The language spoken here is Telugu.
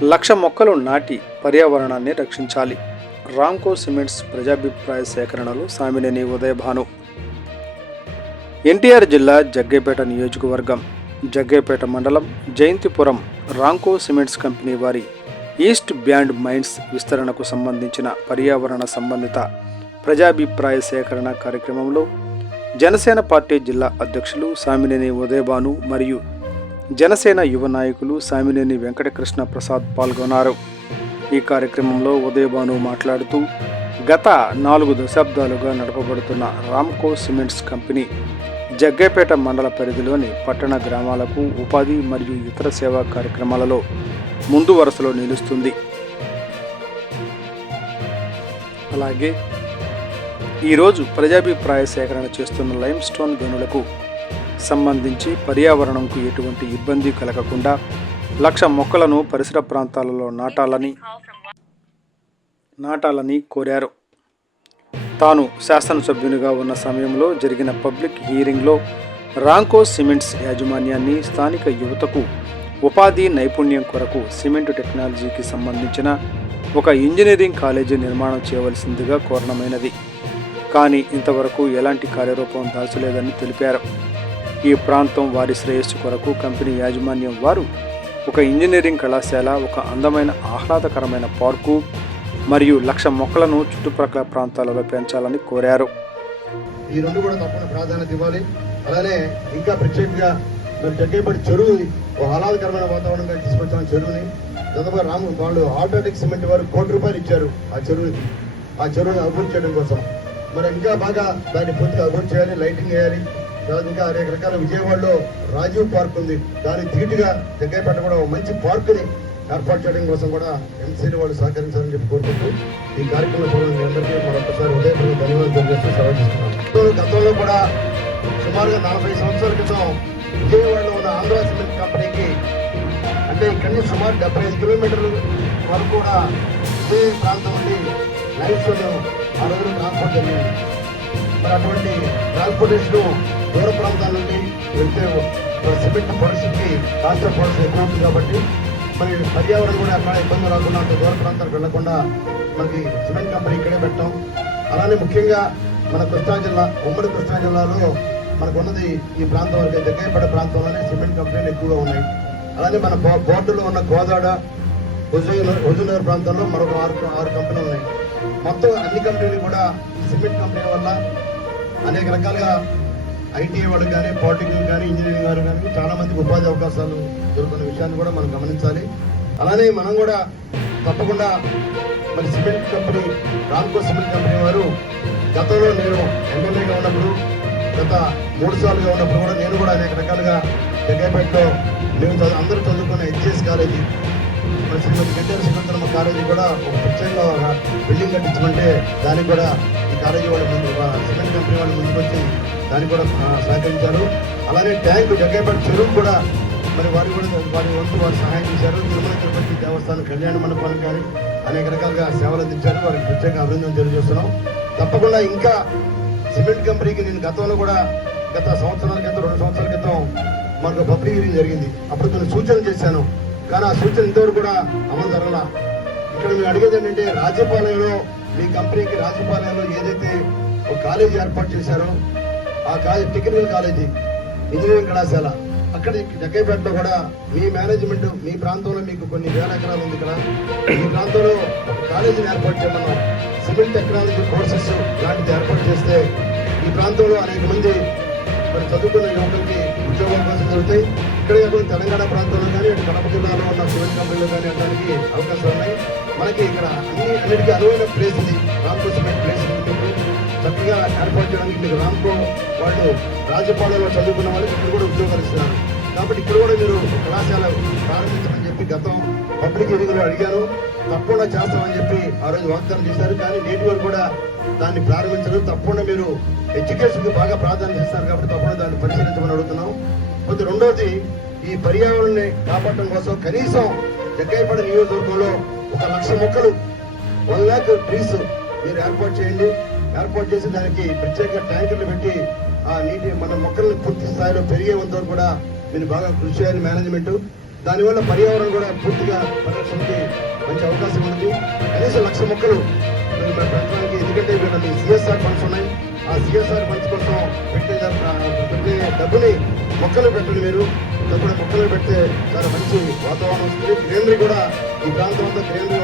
1,00,000 మొక్కలు నాటి పర్యావరణాన్ని రక్షించాలి. రామ్కో సిమెంట్స్ ప్రజాభిప్రాయ సేకరణలో సామినేని ఉదయభాను. ఎన్టీఆర్ జిల్లా జగ్గైపేట నియోజకవర్గం, జగ్గైపేట మండలం, జయంతిపురం రామ్కో సిమెంట్స్ కంపెనీ వారి ఈస్ట్ బ్యాండ్ మైన్స్ విస్తరణకు సంబంధించిన పర్యావరణ సంబంధిత ప్రజాభిప్రాయ సేకరణ కార్యక్రమంలో జనసేన పార్టీ జిల్లా అధ్యక్షులు సామినేని ఉదయభాను మరియు జనసేన యువ నాయకులు సామినేని వెంకటకృష్ణ ప్రసాద్ పాల్గొన్నారు. ఈ కార్యక్రమంలో ఉదయభాను మాట్లాడుతూ, గత 4 దశాబ్దాలుగా నడపబడుతున్న రామ్కో సిమెంట్స్ కంపెనీ జగ్గైపేట మండల పరిధిలోని పట్టణ గ్రామాలకు ఉపాధి మరియు ఇతర సేవా కార్యక్రమాలలో ముందు వరుసలో నిలుస్తుంది. అలాగే ఈరోజు ప్రజాభిప్రాయ సేకరణ చేస్తున్న లైమ్ స్టోన్ గనులకు సంబంధించి పర్యావరణంకు ఎటువంటి ఇబ్బంది కలగకుండా 1,00,000 మొక్కలను పరిసర ప్రాంతాలలో నాటాలని కోరారు. తాను శాసనసభ్యునిగా ఉన్న సమయంలో జరిగిన పబ్లిక్ హీరింగ్లో రామ్కో సిమెంట్స్ యాజమాన్యాన్ని స్థానిక యువతకు ఉపాధి నైపుణ్యం కొరకు సిమెంట్ టెక్నాలజీకి సంబంధించిన ఒక ఇంజనీరింగ్ కాలేజీ నిర్మాణం చేయవలసిందిగా కోరడమైనది. కానీ ఇంతవరకు ఎలాంటి కార్యరూపం దాల్చలేదని తెలిపారు. ఈ ప్రాంతం వారి శ్రేయస్సు కొరకు కంపెనీ యాజమాన్యం వారు ఒక ఇంజనీరింగ్ కళాశాల, ఒక అందమైన ఆహ్లాదకరమైన పార్కు మరియు 1,00,000 మొక్కలను చుట్టుప్రక్కల ప్రాంతాలలో పెంచాలని కోరారు. ఈ రెండు కూడా తప్పకుండా ప్రాధాన్యత ఇవ్వాలి. అలానే ఇంకా ప్రత్యేకంగా మరి జగ్గైపేట చెరువు ఒక ఆహ్లాదకరమైన వాతావరణంగా తీసుకొచ్చిన చెరువుని చంద్రబాబు వాళ్ళు ఆల్ట్రాటెక్ సిమెంట్ వారు ₹1 కోటి ఇచ్చారు ఆ చెరువుని అభివృద్ధి చేయడం కోసం. మరి ఇంకా బాగా దాన్ని పూర్తిగా అభివృద్ధి చేయాలి, లైటింగ్ వేయాలి. ఇంకా అనేక రకాల విజయవాడలో రాజీవ్ పార్క్ ఉంది, దానికి ధీటుగా జగ్గైపేట కూడా ఒక మంచి పార్కుని ఏర్పాటు చేయడం కోసం కూడా ఎంసీని వాళ్ళు సహకరించాలని చెప్పి కోరుకుంటూ ఈ కార్యక్రమంలో మీ అందరికీ మరొకసారి ఉదయపూర్వక ధన్యవాదాలు తెలియజేస్తూ సెలవు తీసుకున్నాను. గతంలో కూడా సుమారుగా 40 సంవత్సరాల క్రితం విజయవాడలో ఉన్న ఆంధ్ర సిమెంట్ కంపెనీకి అంటే ఇక్కడి నుంచి సుమారు 75 కిలోమీటర్ల వరకు కూడా ఇదే ప్రాంతం నుండి లైఫ్ ఆ రోజులు ట్రాన్స్పోర్ట్ జరిగింది. మరి అటువంటి ట్రాన్స్పోర్టేషన్ దూర ప్రాంతాల నుండి వెళ్తే సిమెంట్ ప్రొడక్షన్కి కాస్ట్ ఆఫ్ ప్రొడక్షన్ ఎక్కువ ఉంటుంది కాబట్టి మరి పర్యావరణం కూడా అక్కడ ఇబ్బంది రాకుండా అంత దూర ప్రాంతాలకు వెళ్లకుండా మనకి సిమెంట్ కంపెనీ ఇక్కడే పెట్టాం. అలానే ముఖ్యంగా మన కృష్ణా జిల్లా, ఉమ్మడి కృష్ణా జిల్లాలో మనకు ఉన్నది ఈ ప్రాంతం వరకు జగ్గైపేట ప్రాంతంలోనే సిమెంట్ కంపెనీలు ఎక్కువగా ఉన్నాయి. అలానే మన బోర్డులో ఉన్న గోదాడ, హుజూర్నగర్ ప్రాంతంలో మరొక 6 కంపెనీలు ఉన్నాయి. మొత్తం అన్ని కంపెనీలు కూడా సిమెంట్ కంపెనీ వల్ల అనేక రకాలుగా ఐటీఐ వాళ్ళకి కానీ, పాలిటెక్నిక్ కానీ, ఇంజనీరింగ్ వారు కానీ చాలా మందికి ఉపాధి అవకాశాలు దొరుకుతున్న విషయాన్ని కూడా మనం గమనించాలి. అలానే మనం కూడా తప్పకుండా మరి cement company, Ramco cement company వారు గతంలో నేను ఎమ్మెల్యేగా ఉన్నప్పుడు, గత 3 సార్లుగా ఉన్నప్పుడు కూడా నేను కూడా అనేక రకాలుగా జగ్గైపేటలో మేము అందరూ చదువుకున్న హెచ్ఎస్ కాలేజీ, మరి శ్రీమతి గంటేరు శ్రీమంతమ్మ కాలేజీ కూడా ఒక ప్రత్యేకంగా బిల్డింగ్ కట్టించమంటే దానికి కూడా ఈ కాలేజీ వాళ్ళు సిమెంట్ కంపెనీ వాళ్ళు ముందుకు వచ్చి దానికి కూడా సహకరించారు. అలానే ట్యాంకు జగ్గైపేట చెరువు కూడా మరి వారి వంతు వారు సహాయం చేశారు. తిరుమల తిరుపతి దేవస్థానం కళ్యాణ మండపానికి కానీ అనేక రకాలుగా సేవలు అందించారు. వారికి ప్రత్యేక అభినందనలు తెలియజేస్తున్నాం. తప్పకుండా ఇంకా సిమెంట్ కంపెనీకి నేను గతంలో కూడా గత 2 సంవత్సరాల క్రితం మనకు పబ్లిక్ హీరింగ్ జరిగింది. అప్పుడు కొన్ని సూచనలు చేశాను, కానీ ఆ సూచన ఇంతవరకు కూడా అమలు జరగల. ఇక్కడ మేము అడిగేది ఏంటంటే రాజపాలయంలో మీ కంపెనీకి రాజపాలయంలో ఏదైతే ఒక కాలేజీ ఏర్పాటు చేశారో ఆ కాలేజీ టెక్నికల్ కాలేజీ, ఇంజనీరింగ్ కళాశాల అక్కడ జగ్గైపేటలో కూడా మీ మేనేజ్మెంట్ మీ ప్రాంతంలో మీకు కొన్ని వేల ఎకరాలు ఉంది ఇక్కడ, ఈ ప్రాంతంలో ఒక కాలేజీని ఏర్పాటు చేయమన్నాం. సిమెంట్ టెక్నాలజీ కోర్సెస్ లాంటిది ఏర్పాటు చేస్తే ఈ ప్రాంతంలో అనేక మంది మరి చదువుకున్న యువకులకి ఉద్యోగాల కోసం జరుగుతాయి. ఇక్కడే కాకుండా తెలంగాణ ప్రాంతంలో కానీ, కడప జిల్లాలో ఉన్న సిమెంట్ కంపెనీలో కానీ వెళ్ళడానికి అవకాశాలు ఉన్నాయి. మనకి ఇక్కడ అన్నిటికీ అనువైన ప్లేస్ ఇది, రామ్కో సిమెంట్ ప్లేస్ చక్కగా ఏర్పాటు చేయడానికి. మీకు రామ్కో వాళ్ళు రాజపాలెంలో చదువుకున్న వాళ్ళకి ఇక్కడ కూడా ఉద్యోగాలు ఇస్తున్నారు. కాబట్టి ఇక్కడ కూడా మీరు కళాశాల ప్రారంభించమని చెప్పి గతం పబ్లిక్ హీరింగ్లో అడిగాను. తప్పకుండా చేస్తామని చెప్పి ఆ రోజు వాగ్దానం చేశారు. కానీ నేటి వరకు కూడా దాన్ని ప్రారంభించడం. తప్పకుండా మీరు ఎడ్యుకేషన్కి బాగా ప్రాధాన్యత ఇస్తారు కాబట్టి తప్పకుండా దాన్ని పరిశీలించమని అడుగుతున్నాం. కొంచెం రెండోది, ఈ పర్యావరణాన్ని కాపాడటం కోసం కనీసం జగ్గైపేట నియోజకవర్గంలో ఒక 1,00,000 మొక్కలు 1 lakh ట్రీస్ మీరు ఏర్పాటు చేయండి. ఏర్పాటు చేసి దానికి ప్రత్యేక ట్యాంకులు పెట్టి ఆ నీటి మన మొక్కలను పూర్తి స్థాయిలో పెరిగే వరకు కూడా మీరు బాగా కృషి చేయాలి మేనేజ్మెంట్. దానివల్ల పర్యావరణం కూడా పూర్తిగా పరిరక్షణకి మంచి అవకాశం ఉంది. కనీసం 1,00,000 మొక్కలు మేము పెట్టడానికి, ఎందుకంటే వీళ్ళని సిఎస్ఆర్ ఫండ్స్ ఉన్నాయి. ఆ సిఎస్ఆర్ ఫండ్స్ కోసం పెట్టే డబ్బుని మొక్కలు పెట్టండి. మీరు డబ్బుని మొక్కలు పెడితే చాలా మంచి వాతావరణం వస్తుంది. గ్రీనరీ కూడా ఈ ప్రాంతం అంతా గ్రీనరీ